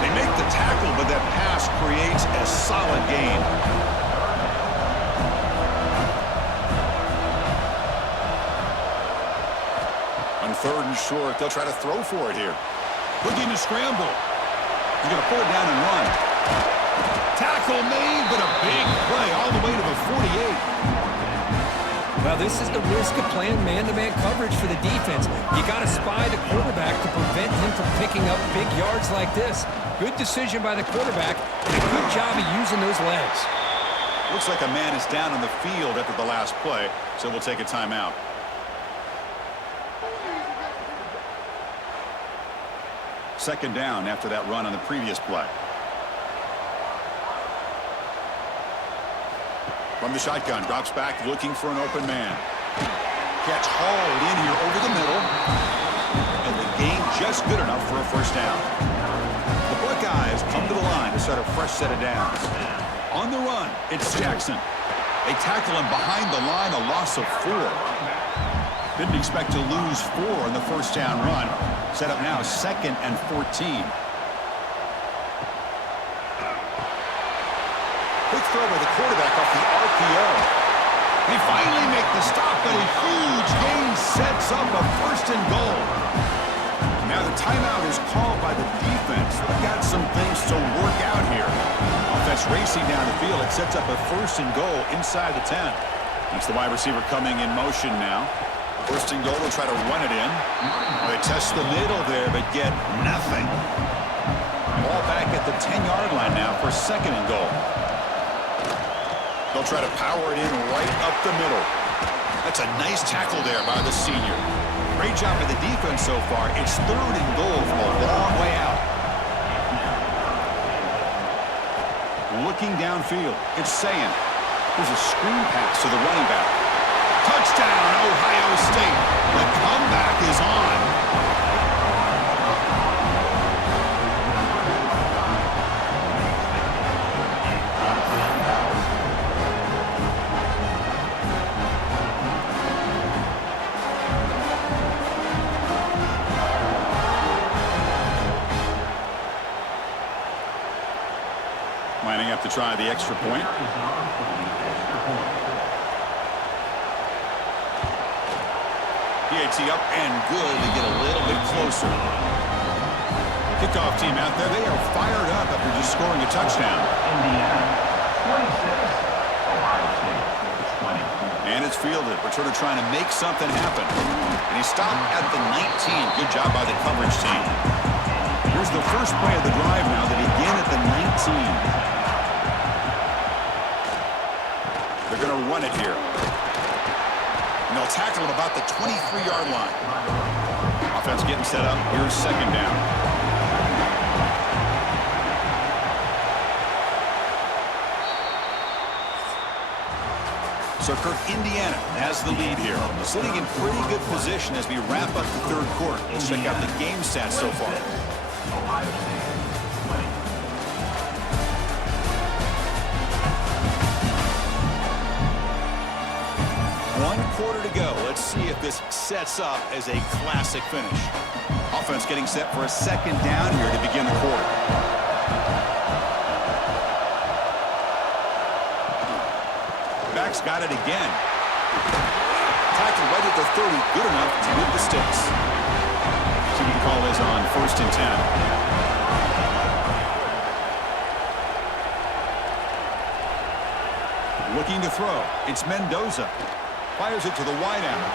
They make the tackle, but that pass creates a solid gain. On third and short, they'll try to throw for it here. Looking to scramble. He's going to pull it down and run. Tackle made, but a big play all the way to the 48. Well, this is the risk of playing man-to-man coverage for the defense. You got to spy the quarterback to prevent him from picking up big yards like this. Good decision by the quarterback, and a good job of using those legs. Looks like a man is down on the field after the last play, so we'll take a timeout. Second down after that run on the previous play. From the shotgun, drops back, looking for an open man. Catch hauled in here over the middle. And the gain just good enough for a first down. The Buckeyes come to the line to start a fresh set of downs. On the run, it's Jackson. They tackle him behind the line, a loss of 4. Didn't expect to lose 4 in the first down run. Set up now, 2nd and 14. Quick throw by the quarterback off the RPO. They finally make the stop, but a huge gain sets up a first and goal. Now the timeout is called by the defense. They've got some things to work out here. Offense racing down the field. It sets up a first and goal inside the 10. That's the wide receiver coming in motion now. First and goal, they'll try to run it in. They test the middle there, but get nothing. Ball back at the 10-yard line now for second and goal. They'll try to power it in right up the middle. That's a nice tackle there by the senior. Great job by the defense so far. It's third and goal from a long way out. Looking downfield, it's Sayin. There's a screen pass to the running back. Touchdown, Ohio State. The comeback is on. Lining up to try the extra point. PAT up and good to get a little bit closer. Kickoff team out there. They are fired up after just scoring a touchdown. Indiana, 26. Ohio State, 20. And it's fielded. Returner trying to make something happen. And he stopped at the 19. Good job by the coverage team. Here's the first play of the drive now. They begin at the 19. They're going to run it here. And they'll tackle at about the 23-yard line. Offense getting set up. Here's second down. So Kirk, Indiana has the lead here. Sitting in pretty good position as we wrap up the third quarter. Let's check out the game stats so far. Ohio State, this sets up as a classic finish. Offense getting set for a second down here to begin the quarter. Back's got it again. Tackle right at the 30, good enough to move the sticks. See what the call is on 1st and 10. Looking to throw. It's Mendoza. Fires it to the wideout.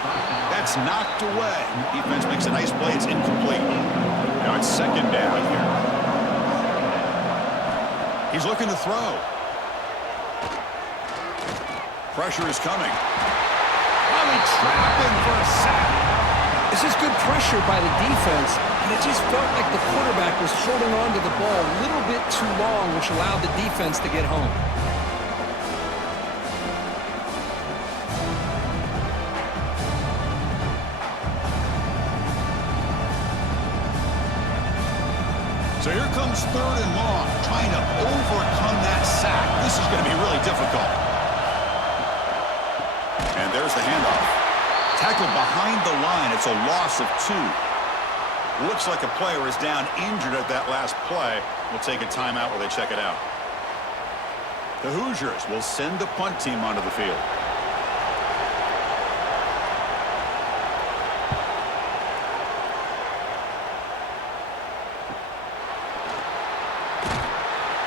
That's knocked away. Defense makes a nice play. It's incomplete. Now it's second down here. He's looking to throw. Pressure is coming. Probably trapping for a sack. This is good pressure by the defense, and it just felt like the quarterback was holding on to the ball a little bit too long, which allowed the defense to get home. So here comes 3rd and long, trying to overcome that sack. This is going to be really difficult. And there's the handoff. Tackled behind the line. It's a loss of 2. Looks like a player is down injured at that last play. We'll take a timeout while they check it out. The Hoosiers will send the punt team onto the field.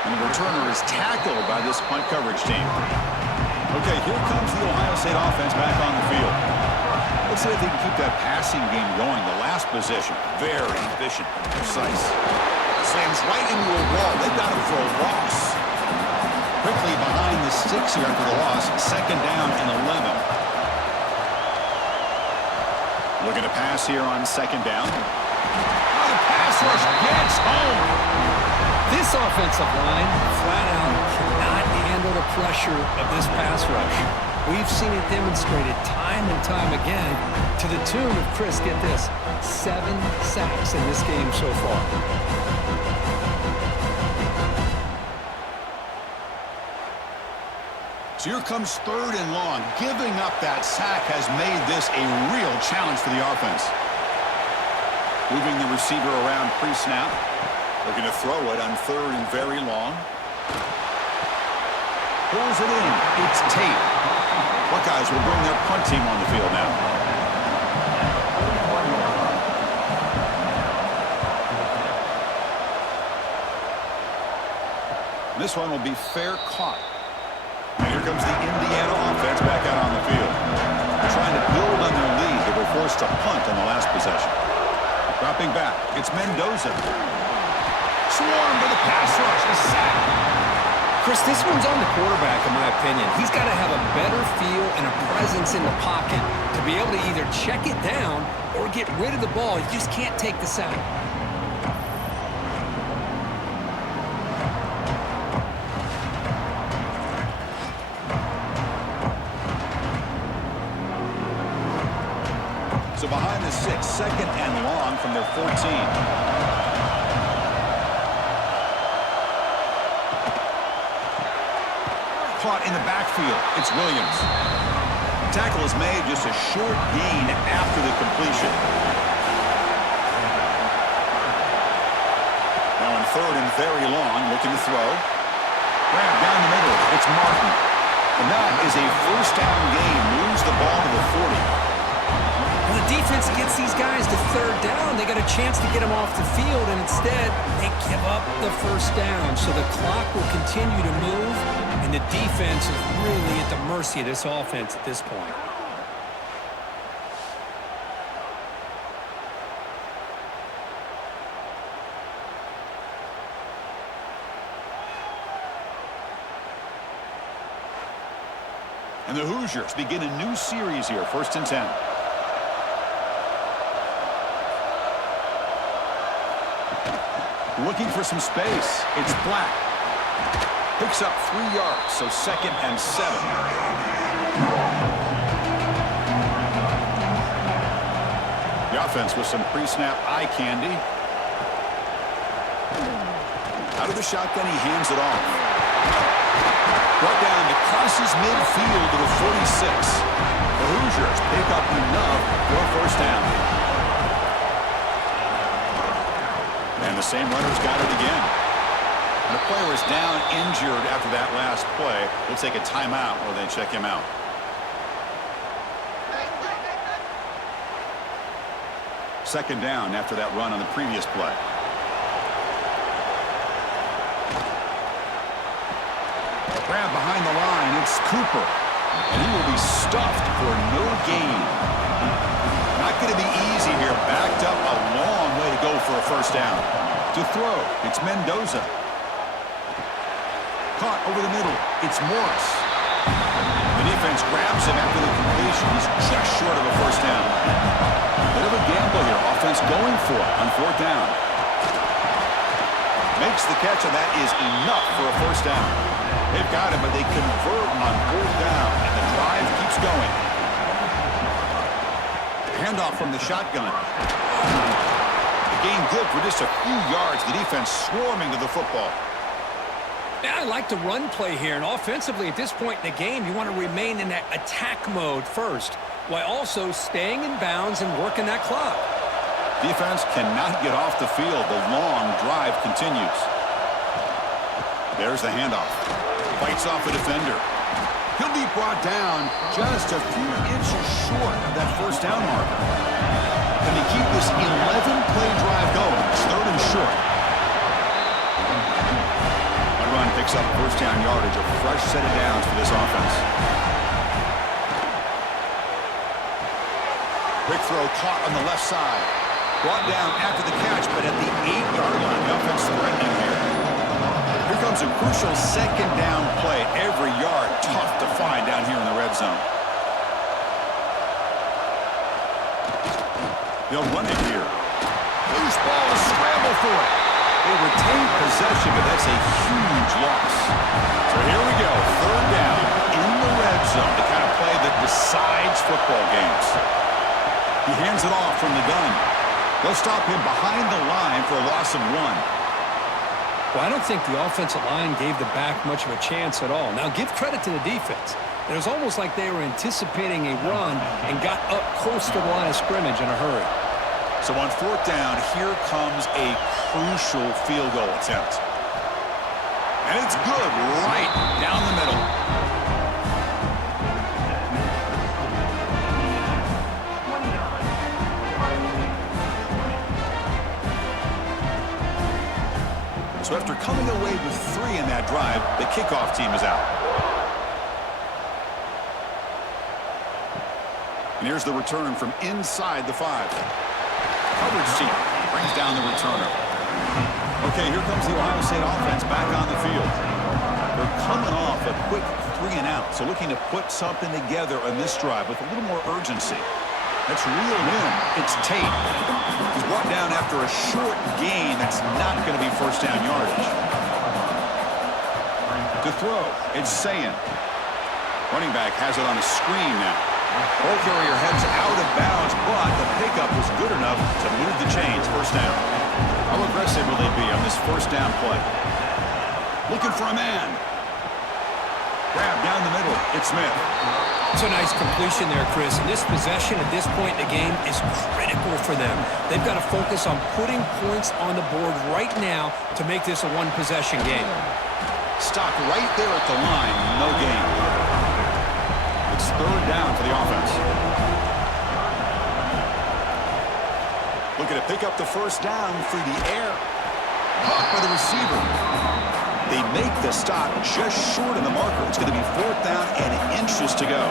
And the returner is tackled by this punt coverage team. Okay, here comes the Ohio State offense back on the field. Let's see if they can keep that passing game going. The last possession, very efficient and precise. Slams right into a wall. They've got him for a loss. Quickly behind the sticks here after the loss. 2nd down and 11. Looking to pass here on 2nd down. Oh, the pass rush gets home. This offensive line, flat out, cannot handle the pressure of this pass rush. We've seen it demonstrated time and time again to the tune of, Chris, get this, 7 sacks in this game so far. So here comes 3rd and long. Giving up that sack has made this a real challenge for the offense. Moving the receiver around pre-snap. Looking to throw it on 3rd and very long. Pulls it in. It's Tate. Buckeyes will bring their punt team on the field now. This one will be fair caught. And here comes the Indiana offense back out on the field. Trying to build on their lead. They were forced to punt on the last possession. Dropping back. It's Mendoza. Swarm to the pass rush. A sack. Chris, this one's on the quarterback, in my opinion. He's got to have a better feel and a presence in the pocket to be able to either check it down or get rid of the ball. You just can't take the sack. So behind the 6, 2nd and long from their 14. Caught in the backfield. It's Williams. Tackle is made, just a short gain after the completion. Now in 3rd and very long, looking to throw. Grab down the middle. It's Martin. And that is a 1st down gain. Moves the ball to the 40. When the defense gets these guys to 3rd down, they got a chance to get them off the field, and instead they give up the 1st down. So the clock will continue to move. And the defense is really at the mercy of this offense at this point. And the Hoosiers begin a new series here, 1st and 10. Looking for some space. It's Black. Picks up 3 yards, so 2nd and 7. The offense with some pre-snap eye candy. Out of the shotgun, he hands it off. Brought down to crosses midfield to the 46. The Hoosiers pick up enough for a first down. And the same runner's got it again. And the player is down injured after that last play. We'll take a timeout while they check him out. Second down after that run on the previous play. Grab behind the line. It's Cooper. And he will be stuffed for no gain. Not going to be easy here. Backed up a long way to go for a first down. To throw, it's Mendoza. Caught over the middle. It's Morris. The defense grabs him after the completion. He's just short of a first down. Bit of a gamble here. Offense going for it on fourth down. Makes the catch, and that is enough for a first down. They've got him, but they convert on fourth down, and the drive keeps going. Handoff from the shotgun. The gain good for just a few yards. The defense swarming to the football. Yeah, I like the run play here, and offensively at this point in the game, you want to remain in that attack mode first, while also staying in bounds and working that clock. Defense cannot get off the field. The long drive continues. There's the handoff. Fights off a defender. He'll be brought down just a few inches short of that first down marker. Can they keep this 11-play drive going? It's third and short. A run picks up first down yardage. A fresh set of downs for this offense. Quick throw caught on the left side. Brought down after the catch, but at the 8-yard line, the offense threatening here. Here comes a crucial second down play. Every yard tough to find down here in the red zone. They'll run it here. Loose ball, a scramble for it. They retain possession, but that's a huge loss. So here we go, third down in the red zone, the kind of play that decides football games. He hands it off from the gun. They'll stop him behind the line for a loss of 1. Well, I don't think the offensive line gave the back much of a chance at all. Now, give credit to the defense. It was almost like they were anticipating a run and got up close to the line of scrimmage in a hurry. So on fourth down, here comes a crucial field goal attempt. And it's good right down the middle. So after coming away with 3 in that drive, the kickoff team is out. And here's the return from inside the 5. Coverage team brings down the returner. Okay, here comes the Ohio State offense back on the field. They're coming off a quick 3 and out, so looking to put something together on this drive with a little more urgency. That's reeled in. It's Tate. He's brought down after a short gain. That's not going to be first down yardage. To throw, it's Sayin. Running back has it on a screen now. Ball carrier heads out of bounds, but the pickup was good enough to move the chains. First down. How aggressive will they be on this first down play? Looking for a man. Grab down the middle. It's Smith. It's a nice completion there, Chris. And this possession at this point in the game is critical for them. They've got to focus on putting points on the board right now to make this a one-possession game. Stopped right there at the line. No gain. It's third down for the offense. Looking to pick up the first down through the air. Caught by the receiver. They make the stop just short of the marker. It's going to be fourth down and inches to go.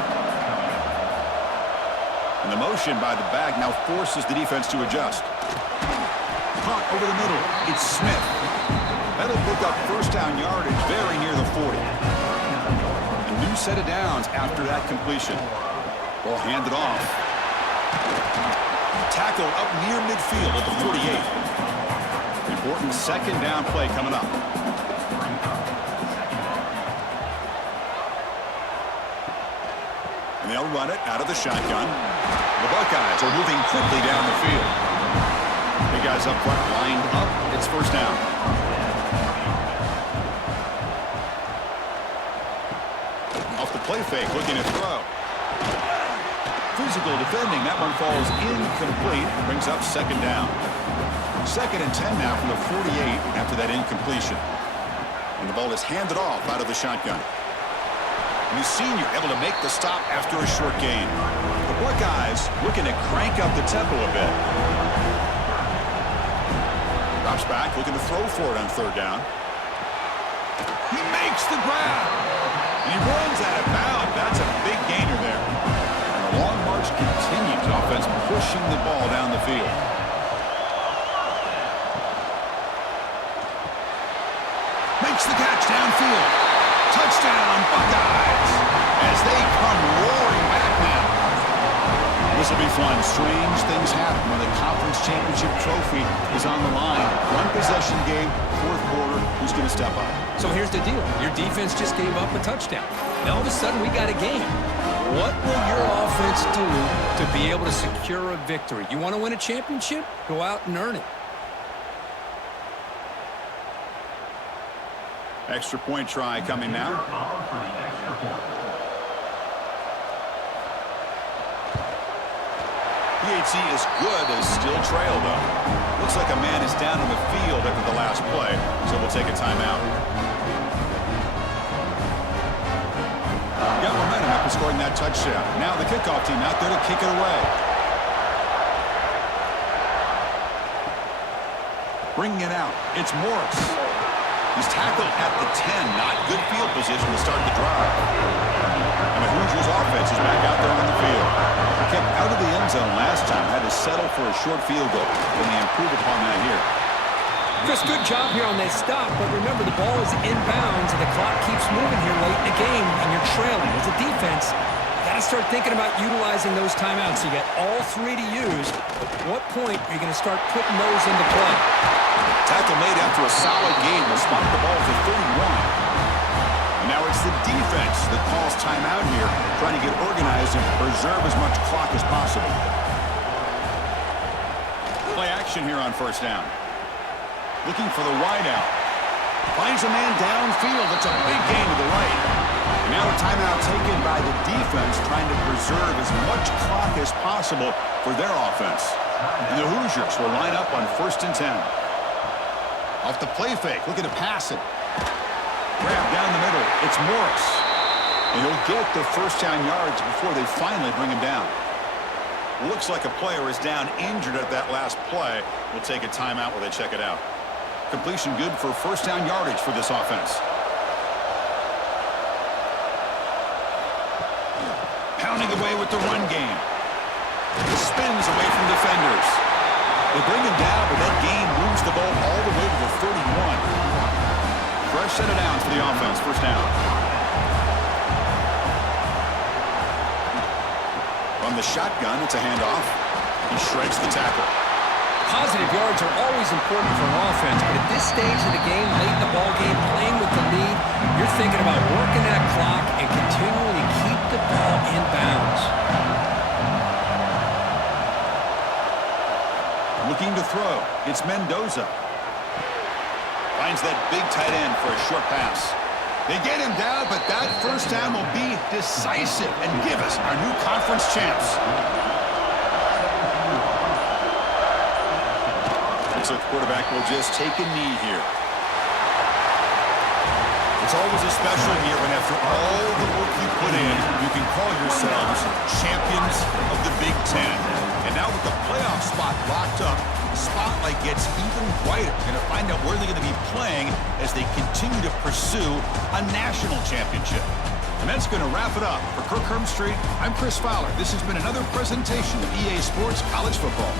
And the motion by the back now forces the defense to adjust. Caught over the middle. It's Smith. That'll pick up first down yardage very near the 40. A new set of downs after that completion. Ball handed off. Tackle up near midfield at the 48. Important second down play coming up. And they'll run it out of the shotgun. The Buckeyes are moving quickly down the field. Big guys up front lined up. It's first down. Off the play fake, looking to throw. physical defending. That one falls incomplete. Brings up second down. 2nd and 10 now from the 48 after that incompletion. And the ball is handed off out of the shotgun. And the senior able to make the stop after a short gain. The Buckeyes looking to crank up the tempo a bit. Drops back, looking to throw for it on 3rd down. He makes the grab. And he runs out of bounds. That's a big gainer there. And the long march continues. Offense pushing the ball down the field. Makes the catch downfield. Touchdown, Buckeyes. As they come roaring back now. This will be fun. Strange things happen when the conference championship trophy is on the line. One possession game, 4th quarter. Who's going to step up? So here's the deal. Your defense just gave up a touchdown. Now all of a sudden we got a game. What will your offense do to be able to secure a victory? You want to win a championship? Go out and earn it. Extra point try coming now. PHC is good as still trail, though. Looks like a man is down in the field after the last play, so we'll take a timeout. Got momentum after scoring that touchdown. Now the kickoff team out there to kick it away. Bringing it out, it's Morris. He's tackled at the 10. Not good field position to start the drive. And the Hoosiers offense is back out there on the field. Kept out of the end zone last time. Had to settle for a short field goal. Can they improve upon that here? Chris, good job here on that stop, but remember the ball is inbounds and the clock keeps moving here late in the game and you're trailing. As a defense, you got to start thinking about utilizing those timeouts. You got all 3 to use. At what point are you going to start putting those into play? Tackle made after a solid game will spot the ball for 31. And now it's the defense that calls timeout here, trying to get organized and preserve as much clock as possible. Play action here on 1st down. Looking for the wideout. Finds a man downfield. That's a big gain to the right. And now a timeout taken by the defense, trying to preserve as much clock as possible for their offense. And the Hoosiers will line up on 1st and 10. Off the play fake, looking to pass it. Grab down the middle, it's Morris. And he'll get the 1st down yards before they finally bring him down. Looks like a player is down injured at that last play. We'll take a timeout while they check it out. Completion good for 1st down yardage for this offense. Pounding away with the run game. Spins away from defenders. They bring him down, but that gain moves the ball all the way to the 31. Fresh set of downs for the offense. 1st down. From the shotgun, it's a handoff. He shreds the tackle. Positive yards are always important for an offense, but at this stage of the game, late in the ball game, playing with the lead, you're thinking about working that clock and continuing to keep the ball in bounds. Looking to throw. It's Mendoza. Finds that big tight end for a short pass. They get him down, but that 1st down will be decisive and give us our new conference champs. Looks like the quarterback will just take a knee here. It's always a special year when after all the work you put in, you can call yourselves champions of the Big Ten. And now with the playoff spot locked up, the spotlight gets even brighter. We're going to find out where they're going to be playing as they continue to pursue a national championship. And that's going to wrap it up. For Kirk Hermstreet, I'm Chris Fowler. This has been another presentation of EA Sports College Football.